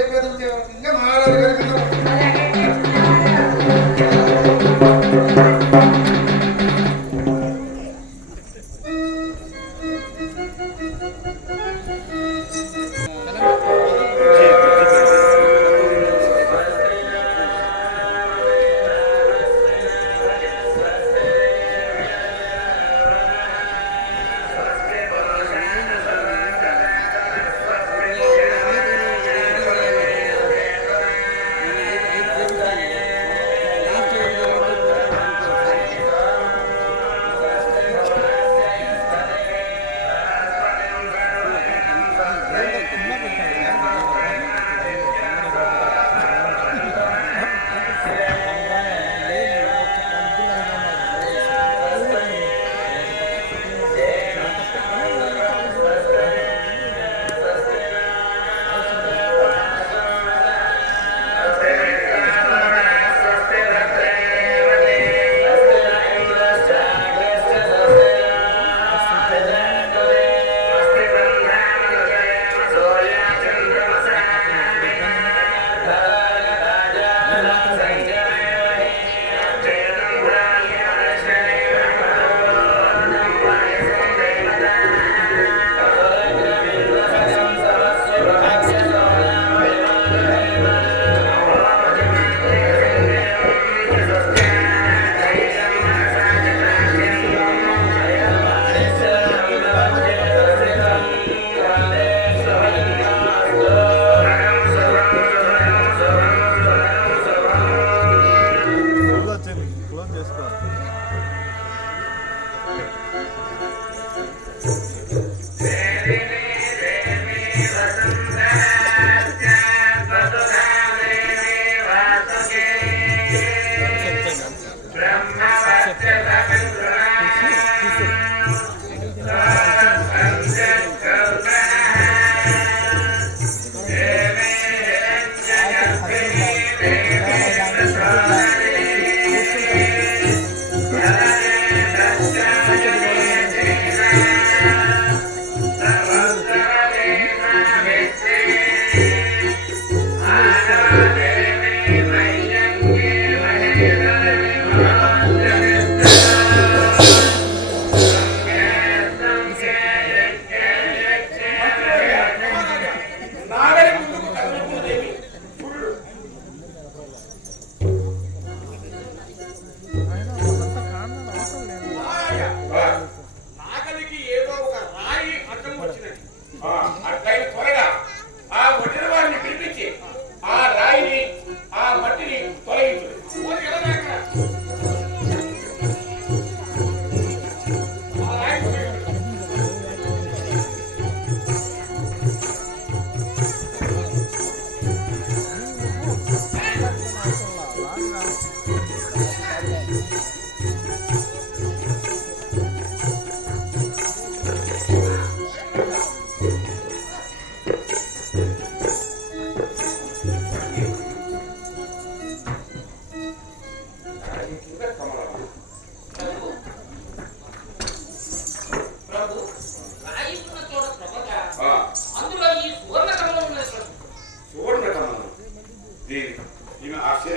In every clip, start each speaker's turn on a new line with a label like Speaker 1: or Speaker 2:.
Speaker 1: జయప్రదం చేయవలసిందిగా మహారాజు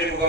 Speaker 1: ఈమె ఆశ్చర్యముగా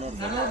Speaker 2: మళ్ళా?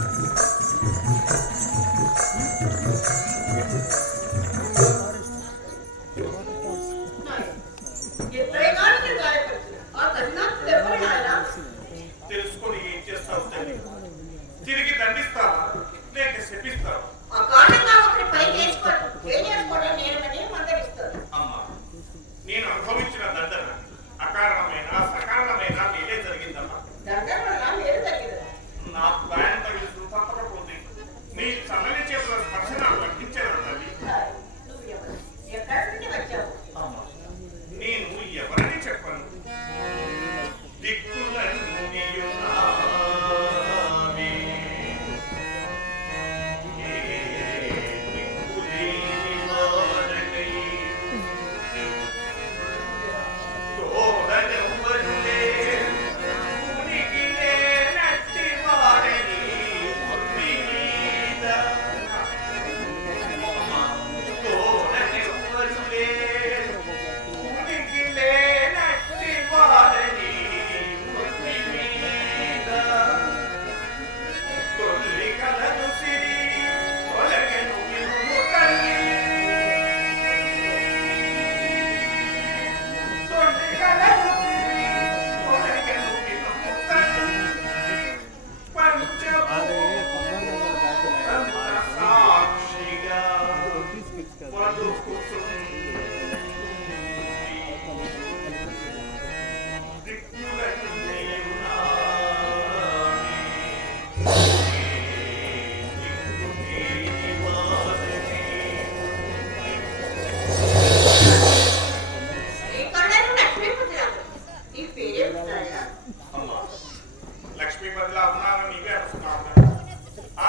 Speaker 3: Thank
Speaker 2: you. ఉన్నారని ఇవే వస్తున్నాను ఆ